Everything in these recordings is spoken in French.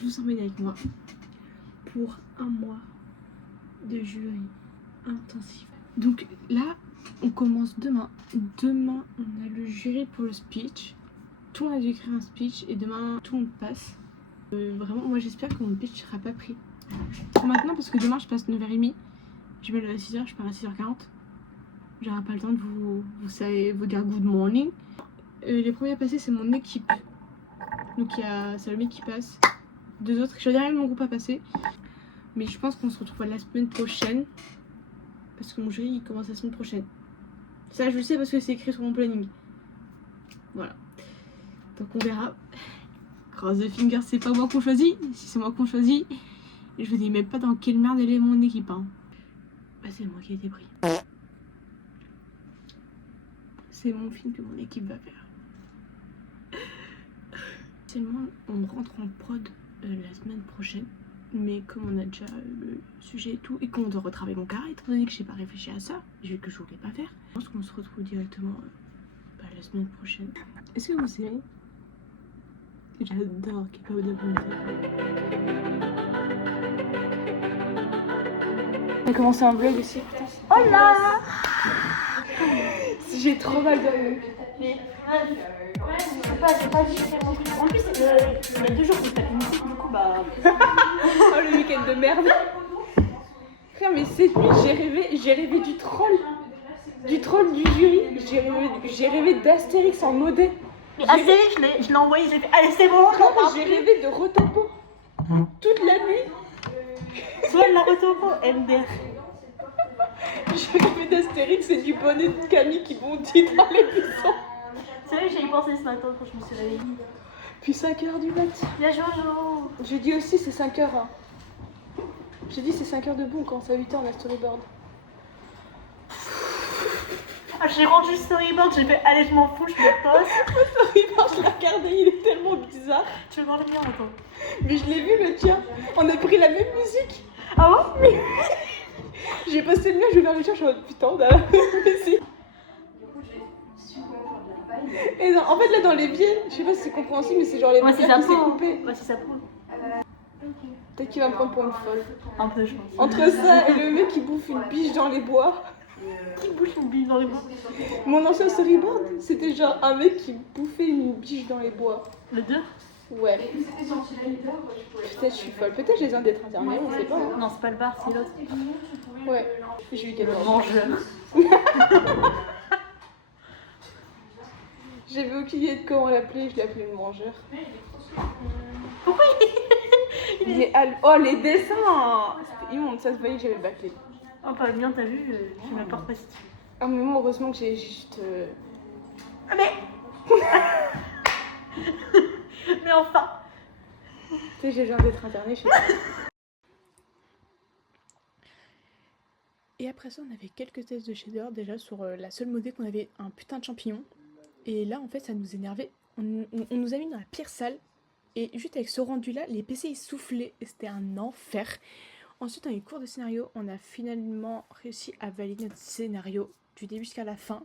je vous emmène avec moi pour un mois de jury intensif. Donc là, on commence demain. Demain, on a le jury pour le speech. Tout le monde a dû écrire un speech et demain, tout le monde passe. Vraiment, moi j'espère que mon pitch sera pas pris. Pour maintenant, parce que demain, je passe 9h30. Je me lève à 6h, je pars à 6h40. J'aurai pas le temps de vous dire good morning. Les premiers à passer, c'est mon équipe. Donc il y a Salomé qui passe. 2 autres. Je suis derrière mon groupe à passer. Mais je pense qu'on se retrouve la semaine prochaine. Parce que mon jury il commence la semaine prochaine. Ça je le sais parce que c'est écrit sur mon planning. Voilà. Donc on verra. Cross the fingers, c'est pas moi qu'on choisit. Si c'est moi qu'on choisit, je vous dis même pas dans quelle merde elle est mon équipe. Hein. Bah c'est moi qui ai été pris. C'est mon film que mon équipe va faire. Seulement on rentre en prod la semaine prochaine. Mais comme on a déjà le sujet et tout, et qu'on doit retravailler mon carré, étant donné que j'ai pas réfléchi à ça, que je voulais pas faire, je pense qu'on se retrouve directement la semaine prochaine. Est-ce que vous savez que j'adore Keep Up The On a commencé un vlog aussi, putain. Oh là. J'ai trop mal dormi. Mais j'ai pas dit mon truc. En plus, il y a 2 jours que t'as fait musique, du coup, bah. Oh le week-end de merde. Frère, mais cette nuit, j'ai rêvé du troll. Du troll du jury. J'ai rêvé d'Astérix en modé. Mais Astérix, je l'ai envoyé, j'ai fait. Allez, c'est bon, j'ai rêvé de Rotopo. Toute la nuit. Soit la Rotopo, MDR. J'ai rêvé d'Astérix et du bonnet de Camille qui bondit dans les buissons. C'est vrai que j'ai y pensé ce matin quand je me suis réveillée. Puis 5h du mat. Bien Jojo. J'ai dit aussi c'est 5h. Hein. J'ai dit c'est 5h debout, on commence à 8h on a storyboard. Ah, j'ai rendu le storyboard, j'ai fait allez je m'en fous, je me pose. Le storyboard je l'ai regardé, il est tellement bizarre. Tu veux voir le mien attends. Mais je l'ai vu le tien, on a pris la même musique. Ah bon? Mais... j'ai posté le mien, je vais vers le tien, je suis en mode putain mais c'est... Et non, en fait là dans les biais, je sais pas si c'est compréhensible mais c'est genre les ouais, biais qui s'est coupé. Ouais c'est ça poule. Peut-être qu'il va me prendre pour une folle. Un peu je pense. Entre ça et le mec qui bouffe une biche dans les bois. Qui bouge une bille dans les bois? Mon ancien storyboard, c'était genre un mec qui bouffait une biche dans les bois. Le 2? Ouais. Peut-être je suis folle. Peut-être j'ai besoin d'être internée, on sait pas. Hein. Non, c'est pas le bar, c'est l'autre. Ouais. J'ai eu quel mangeur. J'avais aucune idée de comment l'appeler, je l'ai appelé le mangeur. Pourquoi Oh les dessins! C'était immonde, ça se voyait que j'avais bâclé. Oh pas bien, t'as vu, je me porte pas si tu veux. Ah mais moi heureusement que j'ai juste... Ah mais mais enfin. Tu sais j'ai besoin d'être internée, je sais pas. Et après ça on avait quelques tests de shader déjà sur la seule modée qu'on avait un putain de champignon. Et là en fait ça nous énervait, on nous a mis dans la pire salle. Et juste avec ce rendu là, les PC ils soufflaient et c'était un enfer. Ensuite on a eu cours de scénario, on a finalement réussi à valider notre scénario du début jusqu'à la fin.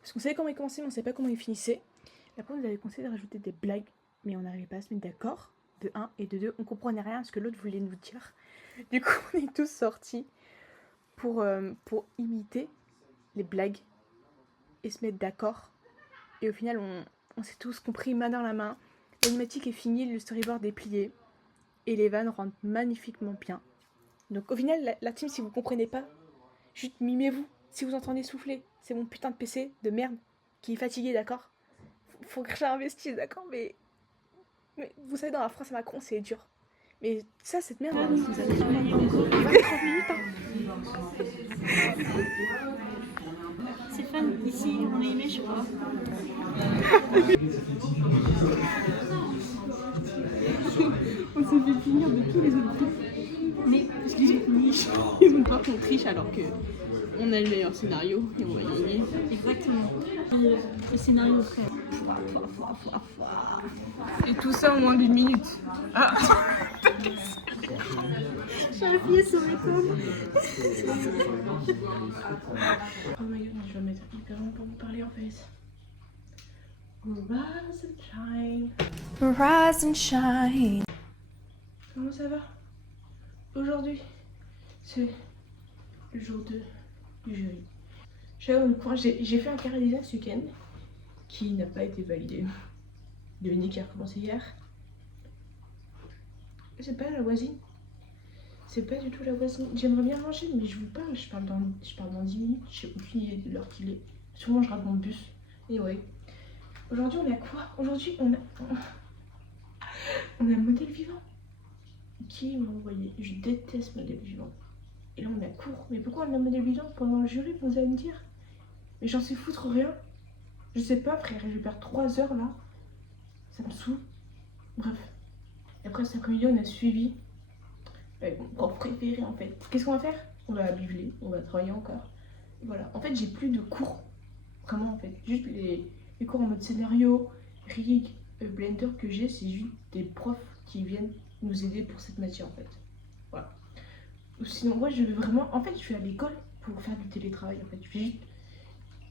Parce qu'on savait comment il commençait mais on savait pas comment il finissait. Après on nous avait conseillé de rajouter des blagues, mais on n'arrivait pas à se mettre d'accord. De 1 et de 2, on comprenait rien à ce que l'autre voulait nous dire. Du coup on est tous sortis pour imiter les blagues et se mettre d'accord. Et au final on s'est tous compris main dans la main. L'animatique est finie, le storyboard est plié et les vannes rentrent magnifiquement bien. Donc au final, la team, si vous comprenez pas, juste mimez-vous. Si vous entendez souffler, c'est mon putain de PC de merde qui est fatigué, d'accord? Faut que j'investisse, d'accord? Mais vous savez, dans la France à Macron, c'est dur. Mais ça, cette merde, là, vous avez 20-30 minutes. C'est fun, ici on est aimé, je crois. On s'est fait finir de tous les autres groupes. Mais parce qu'ils ont triché. Ils ont pas qu'on triche alors que on a le meilleur scénario et on va gagner. Exactement. Le scénario frère. Et tout ça en moins d'1 minute. Ah. J'ai appuyé sur mes pommes. Oh my god, je vais mettre hyper long pour vous parler en fait. Rise and shine. Rise and shine. ça va? Aujourd'hui, c'est le jour 2 du jury. J'ai fait un carré design ce week-end qui n'a pas été validé. Devinez qui a recommencé hier? C'est pas la voisine. C'est pas du tout la voisine. J'aimerais bien manger, mais je vous parle. Je parle dans 10 minutes. J'ai aucune idée de l'heure qu'il est. Sûrement je rate mon bus. Et ouais. Aujourd'hui on a quoi? Aujourd'hui on a un modèle vivant. Qui m'a envoyé? Je déteste modèle vivant. Et là on a cours. Mais pourquoi on a un modèle vivant pendant le jury, vous allez me dire? Mais j'en sais foutre rien. Je sais pas frère, je vais perdre 3 heures là. Ça me saoule. Bref. Après cet après-midi on a suivi mon prof préféré en fait. Qu'est-ce qu'on va faire? On va bivouac, on va travailler encore. Voilà. En fait j'ai plus de cours. Vraiment en fait. Juste les cours en mode scénario, rig, blender que j'ai, c'est juste des profs qui viennent nous aider pour cette matière en fait. Voilà. Sinon moi je vais vraiment. En fait je vais à l'école pour faire du télétravail en fait. Je vais juste.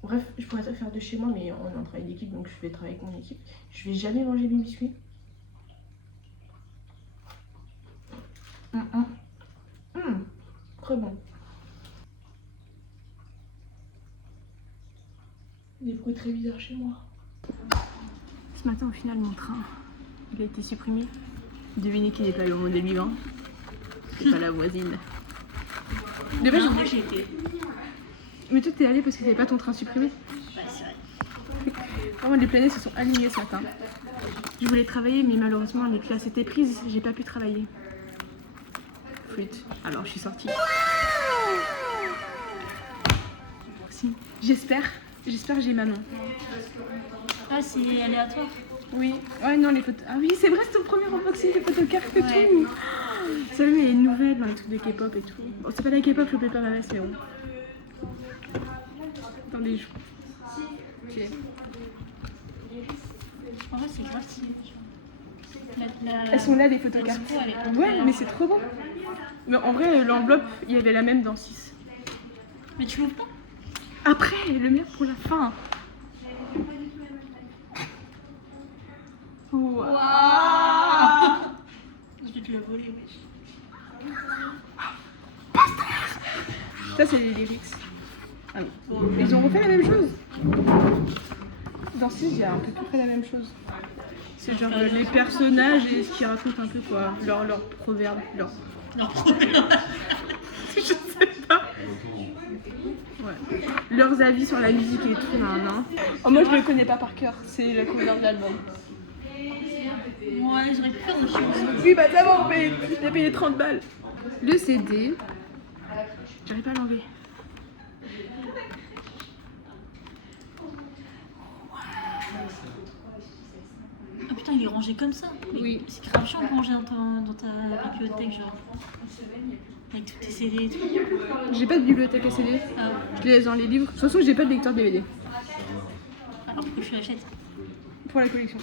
Bref, je pourrais faire de chez moi, mais on est en travail d'équipe, donc je vais travailler avec mon équipe. Je vais jamais manger mes biscuits. Très bon. Des bruits très bizarres chez moi. Ce matin, au final, mon train, il a été supprimé. Devinez qui n'est pas le modèle vivant. C'est pas la voisine. De base, moi j'ai été. Mais toi, t'es allée parce que t'avais pas ton train supprimé. Ouais, c'est vrai. Vraiment, les planètes se sont alignées ce matin. Je voulais travailler, mais malheureusement, les classes étaient prises. J'ai pas pu travailler. Flûte. Alors, je suis sortie. Si. J'espère que j'ai Manon. Ah, c'est aléatoire. Oui. Ouais, non, les photos. Ah oui, c'est vrai, c'est ton premier unboxing de photocartes et Ouais. tout. Vous savez, mais les nouvelles dans les trucs de K-pop et tout. Bon, c'est pas la K-pop, je plaît pas ma veste, mais bon. Attendez, je. Ok. En vrai, c'est grave stylé. Elles sont là, les photocartes. Ouais, mais c'est trop bon. Mais en vrai, l'enveloppe, il y avait la même dans 6. Mais tu l'ouvres pas? Après, le meilleur pour la fin. Waouh. Je vais te le voler, wesh. Ça, c'est les lyrics. Ah non. Ils ont refait la même chose. Dans 6, il y a à peu près la même chose. C'est genre les personnages et ce qu'ils racontent un peu quoi. Leur proverbe. Non. Je sais pas. Ouais. Leurs avis sur la musique et tout. Non. Oh, moi, je le connais pas par cœur. C'est la cover de l'album. Ouais, j'aurais pu faire autre chose. Oui, bah ça va, j'ai payé 30 balles. Le CD. J'arrive pas à l'enlever. Ah putain, il est rangé comme ça. Mais Oui. c'est grave chiant de ranger dans ta bibliothèque, genre. Avec tous tes CD et tout. J'ai pas de bibliothèque à CD. Ah, Je les laisse dans les livres. De toute façon, j'ai pas de lecteur DVD. alors pourquoi tu l'achètes? Pour la collection.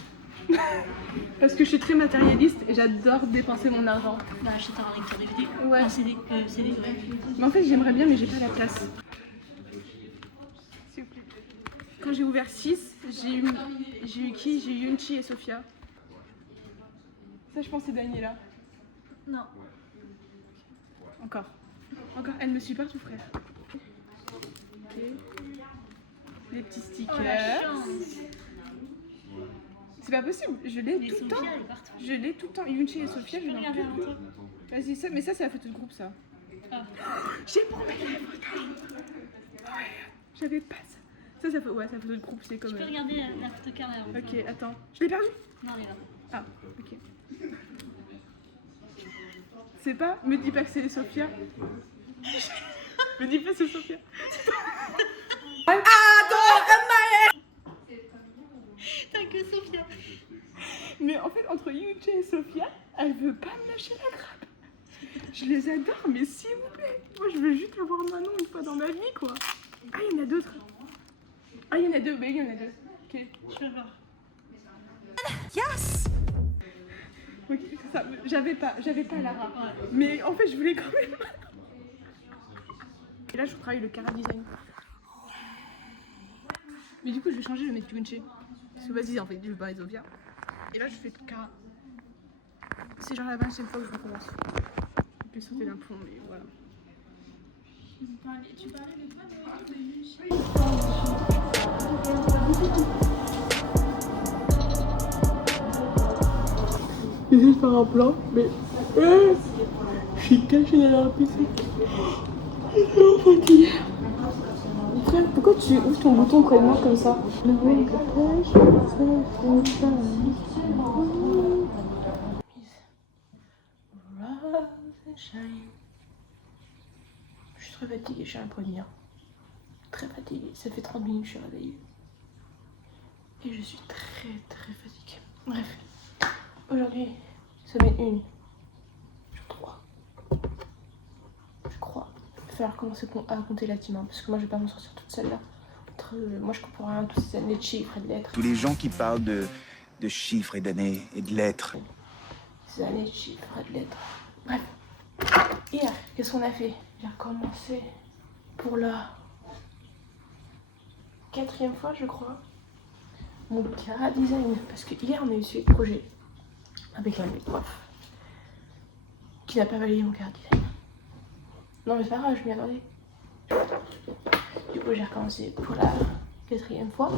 Parce que je suis très matérialiste et j'adore dépenser mon argent. Bah, achète un lecteur DVD. Ouais. Un CD. CD, ouais. Mais en fait, j'aimerais bien, mais j'ai pas la place. S'il vous plaît. Quand j'ai ouvert 6, j'ai eu qui? J'ai eu Yunchi et Sophia. Ça, je pense, c'est Daniela. Non. Encore. Elle me suit partout, frère. Ok. Les petits stickers. Oh la chance. C'est pas possible, je l'ai Mais tout le temps. Sophia, elle est partout. Je l'ai tout le temps. Yunchi et Sophia, je peux n'en regarder peux plus. un truc? Vas-y, ça, mais ça, c'est la photo de groupe, ça. Ah. J'ai pour mettre la photo. Ouais, j'avais pas ça. Ça fait... Ouais, c'est la photo de groupe, c'est comme... Tu peux regarder la photocard là. Ok, attends. Je l'ai perdu. Non, elle est là. Ah, ok. C'est pas... Me dis pas que c'est Sophia. Me dis pas que c'est Sophia. T'as que Sophia. Mais en fait, entre Yunchi et Sophia, elle veut pas me lâcher la grappe. Je les adore, mais s'il vous plaît. Moi, je veux juste avoir Manon une fois dans ma vie, quoi. Ah, il y en a d'autres. Ah, il y en a deux. Mais il y en a deux. Ok. Je vais voir. Yes. Ok, c'est ça. J'avais pas Lara. Mais en fait, je voulais quand même. Et là, je travaille le Cara Design. Mais du coup, je vais changer, je vais mettre Yunchi. Parce que vas-y, en fait, je vais parler de Sophia. Et là, je fais Cara. C'est genre la 20e fois que je recommence. Je vais sauter d'un plomb, mais voilà. Tu parlais de toi, vous avez vu J'essaie de faire un plan, mais je suis cachée dans la piscine. Je suis trop fatiguée. Frère, pourquoi tu ouvres ton bouton quand il mange comme ça? Je suis très fatiguée, je suis un peu dire. Très fatiguée, ça fait 30 minutes que je suis réveillée. Et je suis très fatiguée. Bref, aujourd'hui, semaine 1 sur 3. Je crois. Il va falloir commencer à compter la team, hein, parce que moi je vais pas m'en sortir toute seule là. Moi je comprends rien, toutes ces années de chiffres et de lettres. Tous les gens qui parlent de chiffres et d'années et de lettres. Ces années de chiffres et de lettres. Bref. Hier, qu'est-ce qu'on a fait? J'ai recommencé pour la 4e fois, je crois, mon Cara Design. Parce que hier, on a eu ce projet avec un de mes profs qui n'a pas validé mon Cara Design. Non, mais c'est pas grave, je m'y attendais. Du coup, j'ai recommencé pour la 4e fois.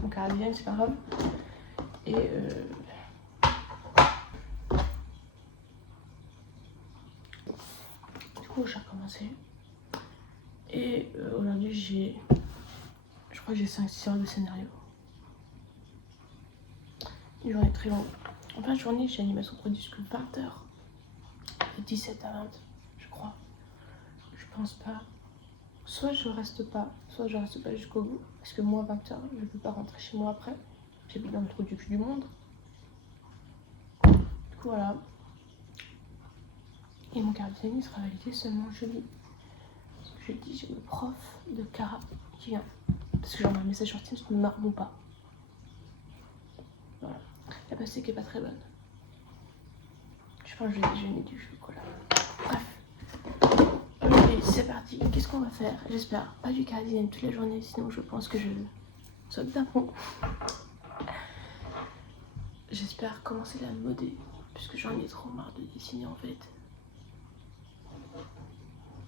Mon Cara Design, c'est pas grave. Et du coup, j'ai recommencé. Et aujourd'hui, je crois que j'ai 5-6 heures de scénario. Une journée très longue. En fin de journée, j'ai animation produit jusqu'à 20h. De 17 à 20, je crois. Je pense pas. Soit je reste pas jusqu'au bout. Parce que moi, 20h, je peux pas rentrer chez moi après. J'habite dans le trou du cul du monde. Du coup, voilà. Et mon Cara Design sera validé seulement jeudi. Parce que jeudi, j'ai le prof de Cara qui vient. Parce que j'en ai un message sur Teams, ne m'arrête pas. Voilà. La pastille qui est pas très bonne. Je pense que je vais déjeuner du chocolat. Bref. Allez, c'est parti. Qu'est-ce qu'on va faire? J'espère pas du Cara Design toute la journée, sinon je pense que je saute d'un pont. J'espère commencer la modée, puisque j'en ai trop marre de dessiner en fait.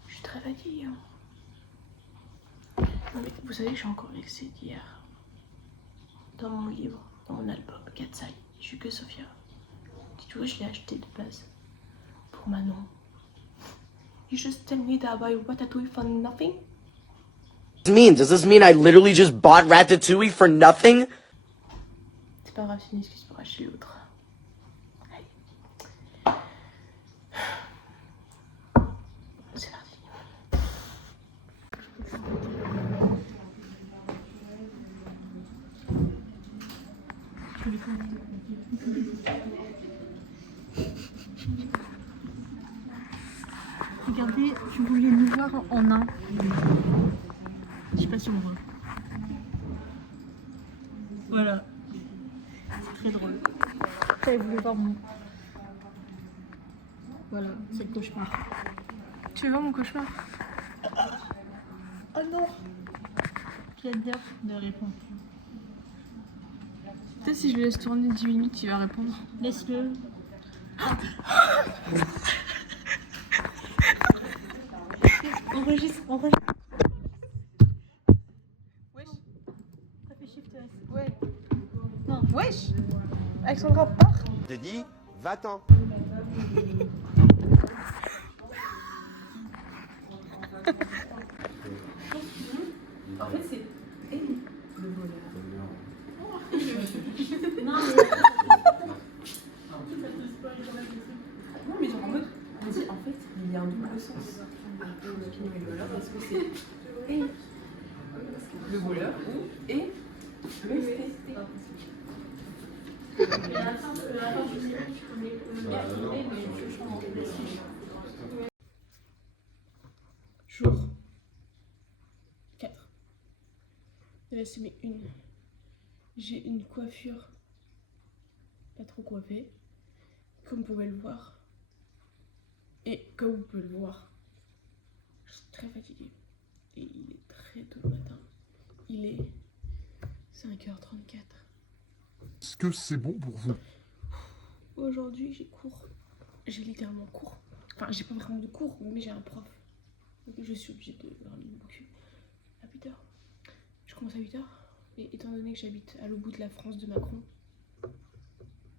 Je suis très fatiguée. Hein. Non mais vous savez que je suis encore vexée d'hier. Dans mon livre, dans mon album, Katsai, je suis que Sophia. Tu vois, je l'ai acheté de base pour Manon. You just tell me that I buy Ratatouille for nothing? Does this mean I literally just bought Ratatouille for nothing? C'est pas grave, c'est une excuse pour acheter l'autre. Allez. C'est parti. Regardez, tu voulais nous voir en un. Je sais pas si on voit. Voilà. C'est très drôle. J'avais voulu voir mon. Voilà, c'est le cauchemar. Tu veux voir mon cauchemar? Oh non! J'ai hâte de répondre. Peut-être si je le laisse tourner 10 minutes, il va répondre. Laisse-le. Enregistre. Wesh. T'as fait Shift S. Ouais. Non. Wesh. Alexandra part. Je te dis, va-t'en. En fait, c'est le voleur. Non, Non, mais genre en mode, on dit en fait, il y a un double sens. Le voleur, parce que c'est et le voleur ou et le ST. Jour 4 de la semaine 1. J'ai une coiffure pas trop coiffée, comme vous pouvez le voir. Et comme vous pouvez le voir, je suis très fatiguée. Et il est très tôt le matin. Il est 5h34. Est-ce que c'est bon pour vous? Aujourd'hui, j'ai cours j'ai littéralement cours. Enfin, j'ai pas vraiment de cours, mais j'ai un prof. Donc je suis obligée de ramener mon cul à 8h. Je commence à 8h. Et étant donné que j'habite à l'autre bout de la France de Macron,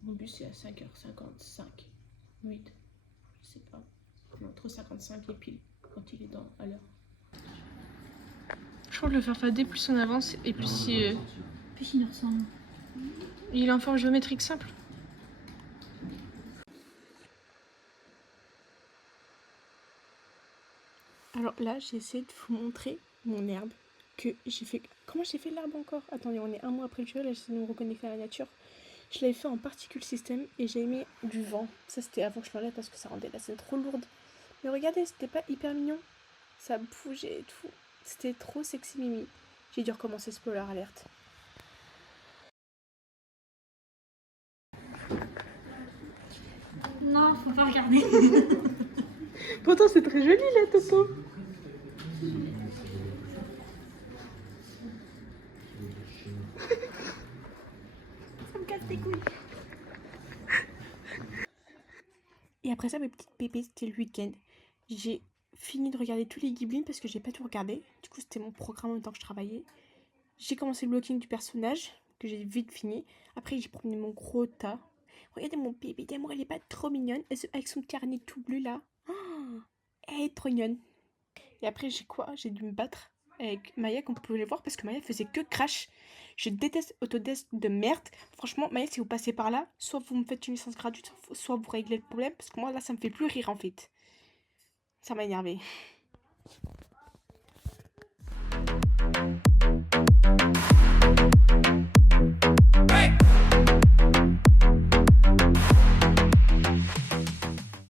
mon bus c'est à 5h55. 8. Je sais pas. Entre 55 et pile quand il est à l'heure. Je crois que le farfadet, plus on avance et plus il nous ressemble. il est en forme géométrique simple. Alors là, j'ai essayé de vous montrer mon herbe que j'ai fait. Comment j'ai fait l'herbe encore? Attendez, on est un mois après le tueur, là j'essaie de me reconnecter à la nature. Je l'avais fait en particules système et j'ai mis du vent. Ça c'était avant que je l'enlève parce que ça rendait la scène trop lourde. Mais regardez, c'était pas hyper mignon. Ça bougeait et tout. C'était trop sexy mimi. J'ai dû recommencer spoiler alerte. Non, faut pas regarder. Pourtant c'est très joli là, Toto. Ça me casse les couilles. Et après ça, mes petites pépées, c'était le week-end. J'ai fini de regarder tous les Ghibli parce que j'ai pas tout regardé. Du coup, c'était mon programme en même temps que je travaillais. J'ai commencé le blocking du personnage, que j'ai vite fini. Après, j'ai promené mon gros tas. Regardez mon bébé d'amour, elle est pas trop mignonne. Avec son carnet tout bleu là. Oh, elle est trop mignonne. Et après, j'ai quoi? J'ai dû me battre avec Maya, comme vous pouvez le voir, parce que Maya faisait que crash. Je déteste Autodesk de merde. Franchement, Maya, si vous passez par là, soit vous me faites une licence gratuite, soit vous réglez le problème, parce que moi, là, ça me fait plus rire, en fait. Ça m'a énervé.